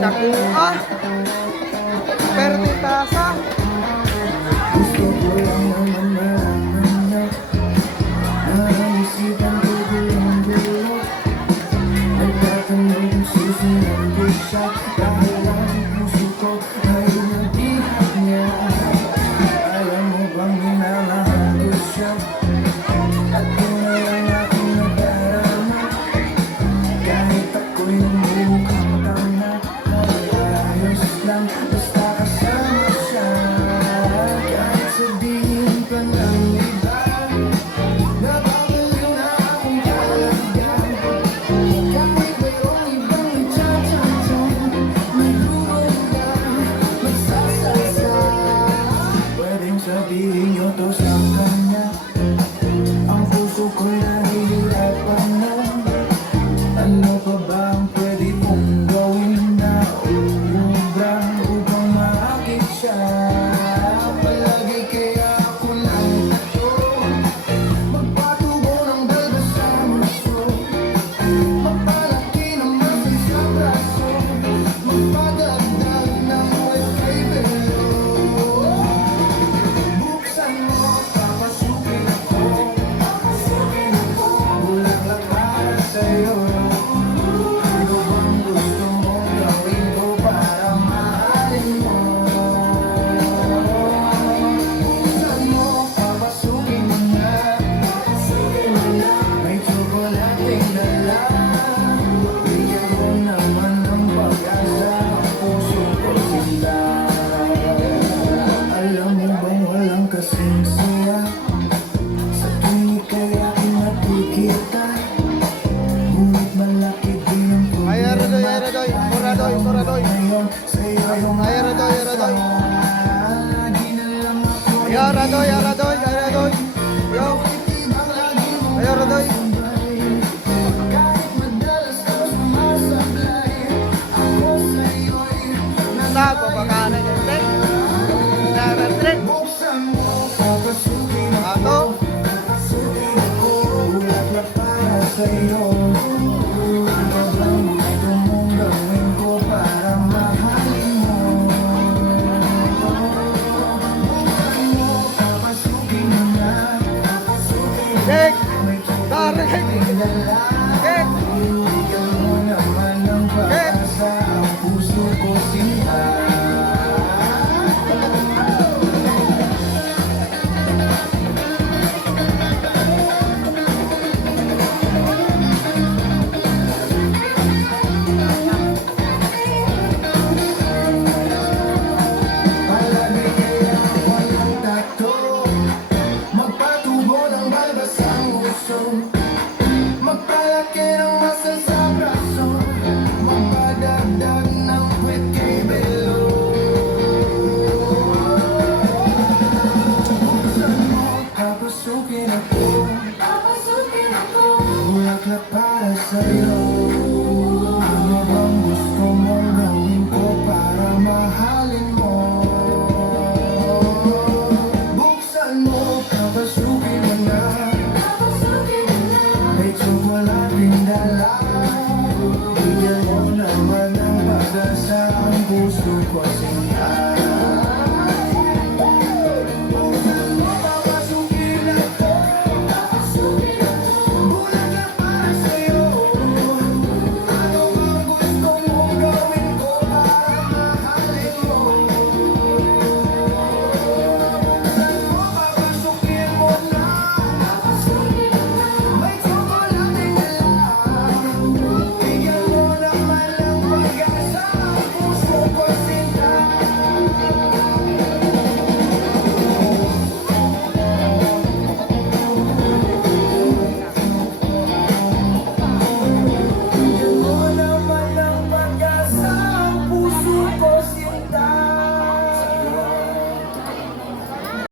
Nakuha. Perde tasa. Gusto ko lang naman malaman na naisipan ko bilang gulo. Nagtatanong kung susunod siya dahil ang puso ko ay nabihag niya. Alam mo bang minamahal ko siya at kung na lang aking nadarama kahit ako'y mukhang tanga ayos lang basta kasama siya. Kahit sabihin pa ng iba nababaliw na akong talaga. Kahit mayroong ibang nagtsatsatsang naglumanda, magsasasa, pwedeng sabihin niyo to sa kanya. Ang puso ko'y nahihirapan na. Ano pa ba ang pwede mong gawin na umubra upang maakit siya? Palagi kaya ako lang ito magpatubo ng dalga sa muso, magpalaki ng masin sa braso, magpadagdag ng wifi below. Buksan mo, papasukin ako, bulaklak para sa'yo. Ano bang gusto mong gawin ko para mahalin mo? Buksan mo, papasukin mo na, may tsokolating dala. Bigyan mo naman ng pag-asa ang puso ko sila. Alam mo bang walang kasing saya sa tuwing ika'y aking nakikita? Ngunit malaki din ang Ay, Aradoy, Aradoy. Muradoy, Muradoy. ngayon sa'yo yung Ay, Aradoy, Aradoy. lagi na lang ako Ay, Aradoy, Aradoy, Aradoy. Yo. ibang lagi mong Ay, Aradoy. sabay. Kahit madalas ka sumasablay, ako sa'yo'y Sago, baka na yung trek. Naratrek. buksan mo, papasukin Ato. papasukin ako, bulaklak para sa'yo. Ano bang gusto mong gawin ko para mahalin mo? Buksan mo, papasukin mo na, Kek. may Darek. tsokolating dala. Kek. Bigyan mo naman ng pag-asa ang puso ko sila. Palagi kaya ako ng tato, magpatubo ng balbas ang uso, magpalaki ng muscle sa braso, magpadagdag ng quick below. Buksan mo, papasukin ako, bulaklak para sa'yo.